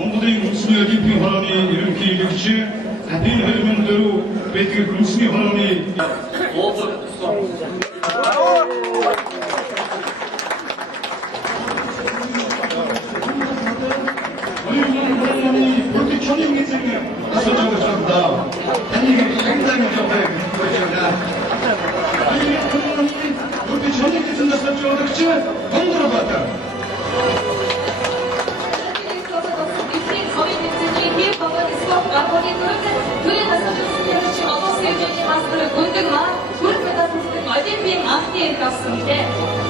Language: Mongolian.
Монголын үндэсний олимпийн хорооны ерөнхий идэвхжч Атин хөлбөмбөлөөр байдаг үндэсний хорооны 우리 전용 인생에 나서주고 싶다. 아니 굉장히 좋아요. 아니 우리 전용 인생 나서주고 그치? 만들어봤다. Olimpiyat